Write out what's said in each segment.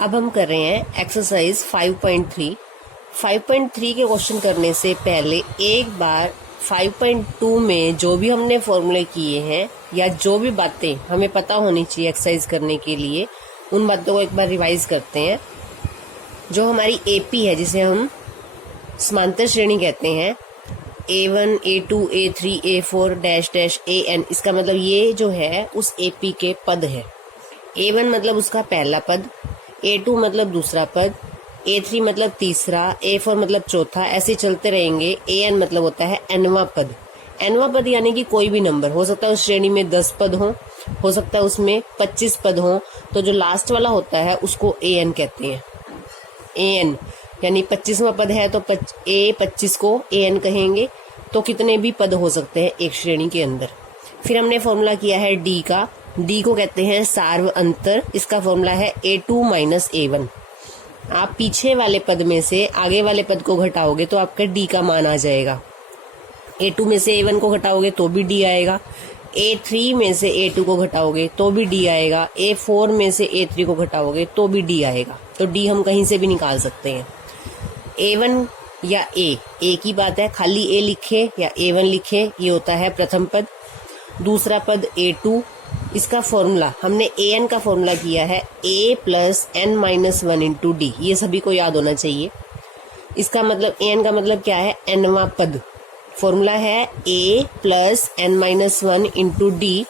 अब हम कर रहे हैं एक्सरसाइज 5.3। 5.3 के क्वेश्चन करने से पहले एक बार 5.2 में जो भी हमने फॉर्मूले किए हैं या जो भी बातें हमें पता होनी चाहिए एक्सरसाइज करने के लिए, उन बातों को एक बार रिवाइज करते हैं। जो हमारी एपी है, जिसे हम समांतर श्रेणी कहते हैं, A1, A2, A3, A4 dash dash AN, इसका मतलब ये जो है उस एपी के पद है। A1 मतलब उसका पहला पद, A2 मतलब दूसरा पद, A3 मतलब तीसरा, A4 मतलब चौथा, ऐसे चलते रहेंगे। AN मतलब होता है nवां पद। nवां पद यानी कि कोई भी नंबर हो सकता है, उस श्रेणी में 10 पद हो सकता है उसमें 25 पद हो, तो जो लास्ट वाला होता है उसको AN कहते हैं। AN यानी 25वां पद है तो A25 को AN कहेंगे। तो कितने भी पद हो सकते हैं एक श्रेणी के अंदर। फिर हमने फॉर्मूला किया है D का। D को कहते हैं सार्व अंतर। इसका फॉर्मूला है A2 माइनस A1। आप पीछे वाले पद में से आगे वाले पद को घटाओगे तो आपका D का मान आ जाएगा। A2 में से A1 को घटाओगे तो भी D आएगा। A3 में से A2 को घटाओगे तो भी D आएगा। A4 में से A3 को घटाओगे तो भी D आएगा। तो D हम कहीं से भी निकाल सकते हैं। A1 या A की बात है, खाली A लिखे या A1 लिखे, ये होता है प्रथम पद। दूसरा पद A2, इसका फॉर्मूला हमने AN का फॉर्मूला किया है A plus N minus 1 into D। ये सभी को याद होना चाहिए। इसका मतलब AN का मतलब क्या है? nवां पद। फॉर्मूला है A plus N minus 1 into D,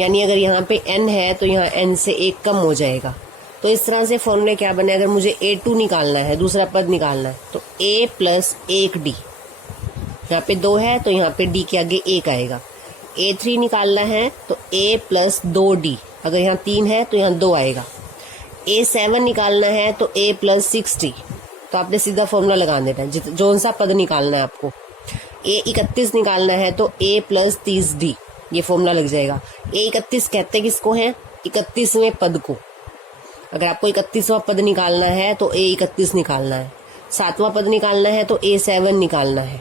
यानी अगर यहाँ पे N है तो यहाँ N से 1 कम हो जाएगा। तो इस तरह से फॉर्मूले क्या बने, अगर मुझे A2 निकालना है, दूसरा पद निकालना है, तो A प्लस 1D। यहाँ पे 2 है तो यहाँ पे D के आगे 1 आएगा। A3 निकालना है तो A प्लस 2D, अगर यहाँ 3 है तो यहाँ 2 आएगा। A7 निकालना है तो A प्लस 6D। तो आपने सीधा फॉर्मूला लगा देना है, जो सा पद निकालना है आपको। A31 निकालना है तो A प्लस 30D, ये फॉर्मूला लग जाएगा। A31 कहते किसको हैं? 31वें पद को। अगर आपको 31वां पद निकालना है तो A31 निकालना है। 7वां पद निकालना है तो A7 निकालना है।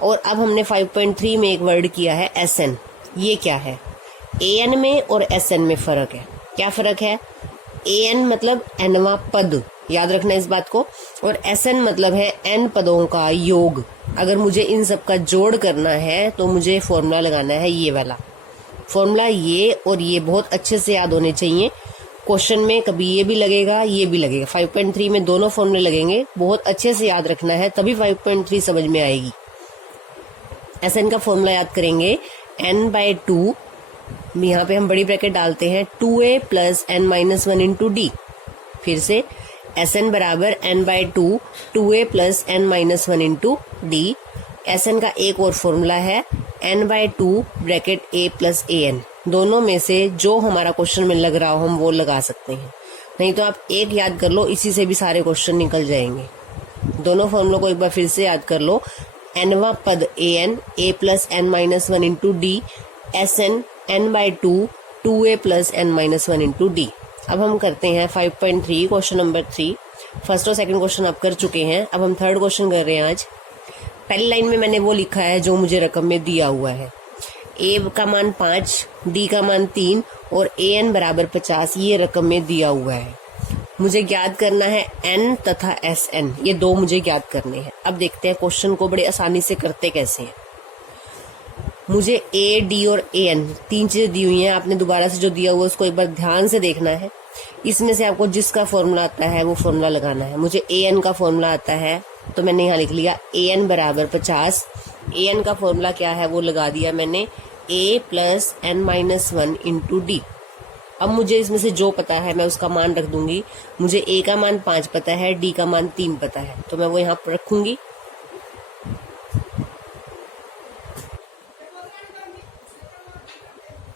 और अब हमने 5.3 में एक वर्ड किया है SN। ये क्या है? AN में और SN में फर्क है। क्या फर्क है? AN मतलब nवां पद, याद रखना इस बात को, और SN मतलब है n पदों का योग। अगर मुझे इन सब का जोड़ करना है तो मुझे फॉर्मूला लगाना है ये वाला फॉर्मूला। ये और ये बहुत अच्छे से याद होने चाहिए। क्वेश्चन में कभी ये भी लगेगा, ये भी लगेगा। 5.3 में दोनों फॉर्मूले लगेंगे, बहुत अच्छे से याद रखना है, तभी 5.3 समझ में आएगी। SN का फॉर्मूला याद करेंगे n/2, यहाँ पे हम बड़ी ब्रैकेट डालते हैं 2A plus n minus 1 into D। फिर से SN बराबर n/2 2A plus n minus 1 into D। SN का एक और फॉर्मूला है n/2 bracket A plus AN। दोनों में से जो हमारा क्वेश्चन में लग रहा हो हम वो लगा सकते हैं, नहीं तो आप एक याद कर लो, इसी से भी सारे क्वेश्चन निकल जाएंगे। दोनों फॉर्मूलों को एक बार फिर से याद कर लो। nवां पद AN A plus N minus 1 into D, SN n/2 2A plus N minus 1 into D। अब हम करते हैं 5.3 क्वेश्चन नंबर 3। फर्स्ट और सेकंड क्वेश्चन आप कर चुके हैं, अब हम थर्ड क्वेश्चन कर रहे हैं आज। पहली लाइन में मैंने वो लिखा है जो मुझे रकम में दिया हुआ है। A का मान 5, D का मान 3 और AN बराबर 50, ये रकम में दिया हुआ है। मुझे ज्ञात करना है N तथा SN, ये दो मुझे ज्ञात करने हैं। अब देखते हैं क्वेश्चन को बड़े आसानी से करते कैसे हैं। मुझे A, D और AN तीन चीजें दी हुई हैं। आपने दोबारा से जो दिया हुआ उसको एक बार ध्यान से देखना है। इसमें से आपको जिसका फॉर्मूला आता है वो फॉर्मूला लगाना है। मुझे AN का फॉर्मूला आता है तो मैंने यहाँ लिख लिया AN बराबर 50। AN का फॉर्मूला क्या है वो लगा दिया मैंने, A plus N minus 1 into D। अब मुझे इसमें से जो पता है मैं उसका मान रख दूंगी। मुझे A का मान 5 पता है, D का मान 3 पता है, तो मैं वो यहाँ पर रखूंगी।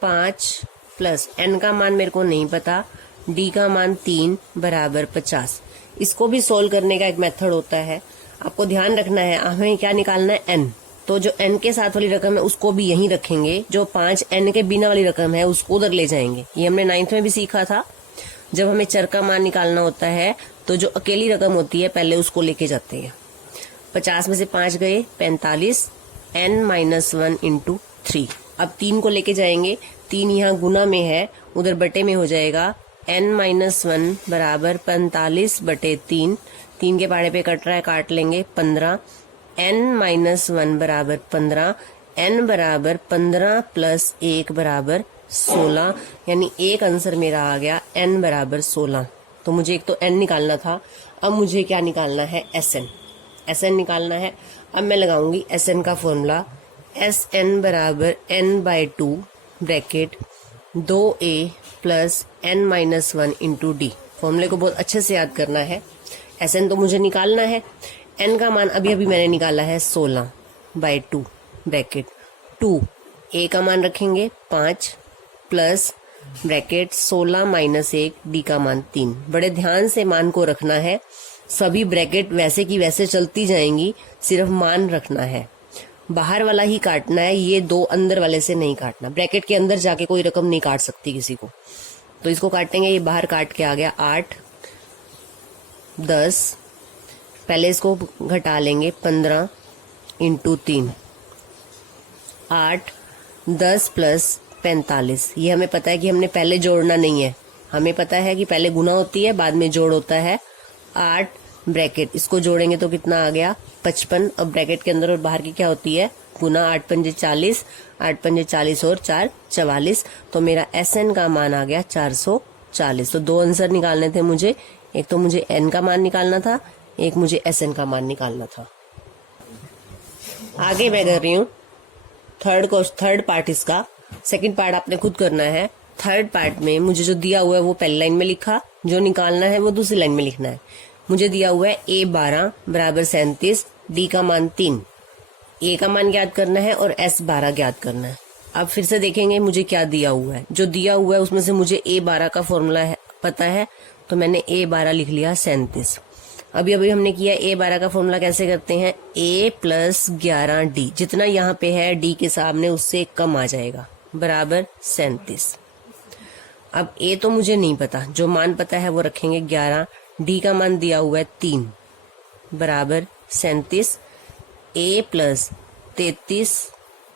पाँच प्लस N का मान मेरे को नहीं पता, D का मान 3 बराबर 50। इसको भी सोल्व करने का एक मेथड होता है। आपको ध्यान रखना है, हमें क्या निकालना है? N। तो जो N के साथ वाली रकम है उसको भी यहीं रखेंगे, जो 5 N के बिना वाली रकम है उसको उधर ले जाएंगे। ये हमने 9th में भी सीखा था। जब हमें चर का मान निकालना होता है तो जो अकेली रकम होती है पहले उसको लेके जाते हैं। 50 में से 5 गए 45, N माइनस 1 इंटू 3। अब 3 को लेके जाएंगे, 3 यहाँ गुना में है, उधर बटे में हो जाएगा n-1 बराबर 45/3, 3 के पहाड़े पे कट रहा है, काट लेंगे 15, n-1 बराबर 15, n बराबर 15 + 1 बराबर 16, यानी एक आंसर मेरा आ गया n बराबर 16। तो मुझे एक तो n निकालना था, अब मुझे क्या निकालना है, Sn निकालना है। अब मैं लगाऊंगी Sn का फॉर्मूला, Sn बराबर n/2 bracket 2a + n-1 into D. फॉर्मूले को बहुत अच्छे से याद करना है। Sn तो मुझे निकालना है, n का मान अभी अभी मैंने निकाला है 16/2 ब्रैकेट 2, a का मान रखेंगे 5 प्लस ब्रैकेट 16 - 1, डी का मान 3। बड़े ध्यान से मान को रखना है, सभी ब्रैकेट वैसे की वैसे चलती जाएंगी, सिर्फ मान रखना है। बाहर वाला ही काटना है, ये दो अंदर वाले से नहीं काटना। ब्रैकेट के अंदर जाके कोई रकम नहीं काट सकती किसी को, तो इसको काटेंगे। ये बाहर काट के आ गया 8, 10, पहले इसको घटा लेंगे 15 × 3, 8, 10 + 45। ये हमें पता है कि हमने पहले जोड़ना नहीं है, हमें पता है कि पहले गुना होती है बाद में जोड़ होता है। 8 ब्रैकेट, इसको जोड़ेंगे तो कितना आ गया 55। अब ब्रैकेट के अंदर और बाहर की क्या होती है, गुना। 8 × 5 = 40, 8 × 5 = 40 और 4 = 44। तो मेरा Sn का मान आ गया 440। तो दो आंसर निकालने थे मुझे, एक तो मुझे n का मान निकालना था, एक मुझे Sn का मान निकालना था। आगे मैं कर रही हूँ थर्ड पार्ट इसका। सेकंड पार्ट आपने खुद करना है। थर्ड पार्ट में मुझे जो दिया हुआ है वो पहली लाइन में लिखा, जो निकालना है वो दूसरी लाइन में लिखना है। मुझे दिया हुआ है a12 बराबर 37, d का मान 3, a का मान ज्ञात करना है और s12 ज्ञात करना है। अब फिर से देखेंगे मुझे क्या दिया हुआ है। जो दिया हुआ है उसमें से मुझे a12 का फॉर्मूला है पता है, तो मैंने a12 लिख लिया 37। अभी हमने किया a12 का फॉर्मूला कैसे करते हैं, a + 11d, जितना यहाँ पे है d के सामने उससे कम आ जाएगा, बराबर 37। अब a तो मुझे नहीं पता, जो मान पता है वो रखेंगे 11, d का मान दिया हुआ है 3 बराबर 37, a + 33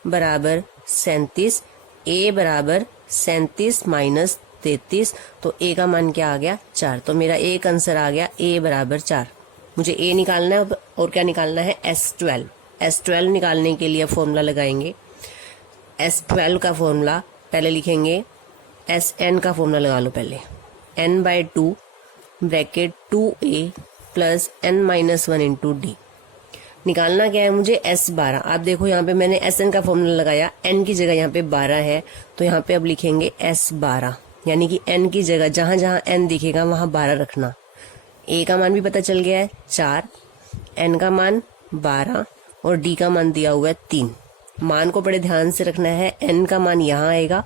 बराबर 37, a बराबर 37 - 33, तो a का मान क्या आ गया 4। तो मेरा एक आंसर आ गया a बराबर 4। मुझे a निकालना है और क्या निकालना है, S12 निकालने के लिए फॉर्मूला लगाएंगे। S12 का फॉर्मूला पहले लिखेंगे, Sn का फॉर्मूला लगा लो पहले, n/2 bracket 2a + n-1 into D. निकालना क्या है मुझे, S12। आप देखो यहाँ पे मैंने Sn का फॉर्मूला लगाया, n की जगह यहाँ पे 12 है, तो यहाँ पे अब लिखेंगे S12, यानी कि n की जगह जहां जहां n दिखेगा वहां 12 रखना। a का मान भी पता चल गया है 4, n का मान 12 और d का मान दिया हुआ है 3। मान को बड़े ध्यान से रखना है, n का मान यहाँ आएगा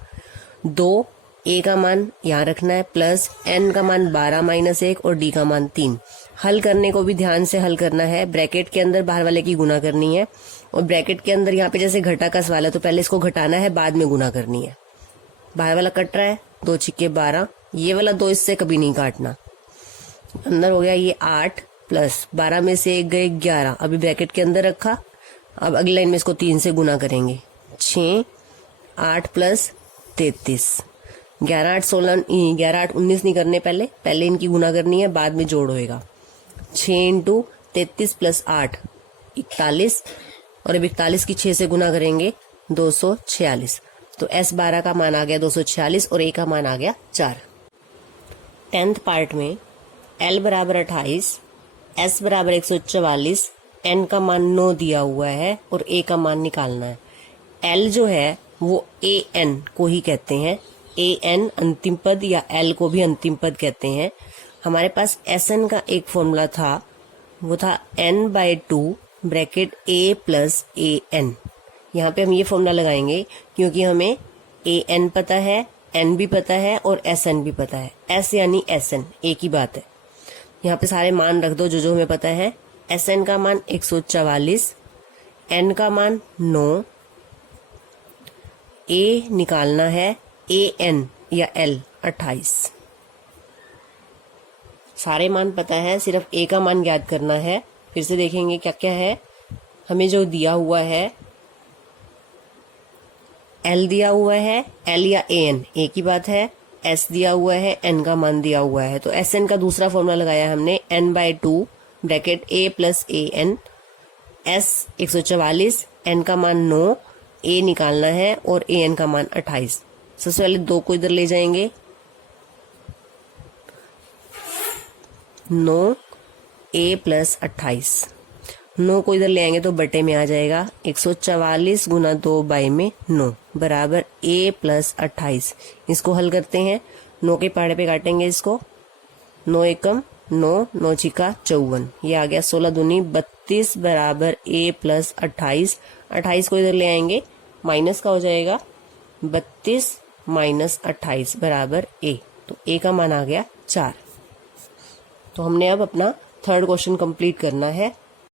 2, a का मान यहाँ रखना है, प्लस n का मान 12 - 1 और d का मान 3। हल करने को भी ध्यान से हल करना है, ब्रैकेट के अंदर बाहर वाले की गुना करनी है, और ब्रैकेट के अंदर यहाँ पे जैसे घटा का सवाल है तो पहले इसको घटाना है, बाद में गुना करनी है। बाहर वाला कट रहा है, 2 × 12, ये वाला 2 इससे कभी नहीं काटना। अंदर हो गया ये 8 प्लस 12 में से 1 गए 11, अभी ब्रैकेट के अंदर रखा। अब अगली लाइन में इसको 3 से गुना करेंगे, 6, 8 + 33, 11 8 16, 11 8 19 नहीं करने, पहले इनकी गुना करनी है, बाद में जोड़ होएगा। 6 × 33 + 8 41, और अब 41 की 6 से गुना करेंगे 246। तो S12 का मान आ गया 246 और a का मान आ गया 4। 10th पार्ट में L बराबर 28, S बराबर 144, N का मान 9 दिया हुआ है और A का मान निकालना है। L जो है वो AN को ही कहते हैं, AN अंतिम पद या L को भी अंतिम पद कहते हैं। हमारे पास SN का एक फॉर्मूला था, वो था n/2 ब्रैकेट A + AN। यहाँ पे हम ये फॉर्मूला लगाएंगे क्योंकि हमें AN पता है, N भी पता है और SN भी पता है। S यानी SN एक ही बात है। यहाँ पे सारे मान रख दो जो जो हमें पता है। SN का मान 144, N का मान 9, A निकालना है AN या L 28। सारे मान पता है, सिर्फ A का मान ज्ञात करना है। फिर से देखेंगे क्या क्या है। हमें जो दिया हुआ है L दिया हुआ है, L या AN एक ही बात है। एस दिया हुआ है, एन का मान दिया हुआ है, तो एस एन का दूसरा फॉर्मूला लगाया हमने, n/2 bracket a plus a n, s 144, n का मान 9, ए निकालना है और ए एन का मान 28। सबसे पहले 2 को इधर ले जाएंगे, 9 ए प्लस 28, 9 को इधर ले आएंगे तो बटे में आ जाएगा, 144 गुना 2 बाई में 9 बराबर a प्लस 28। इसको हल करते हैं, 9 के पहाड़े पे काटेंगे इसको, 9 एकम 9, 9 छिका 54, ये आ गया 16 दूनी 32 बराबर a प्लस 28। 28 को इधर ले आएंगे, माइनस का हो जाएगा, 32 माइनस 28 बराबर a, तो a का मान आ गया 4। तो हमने अब अपना थर्ड क्वेश्चन कंप्लीट करना है।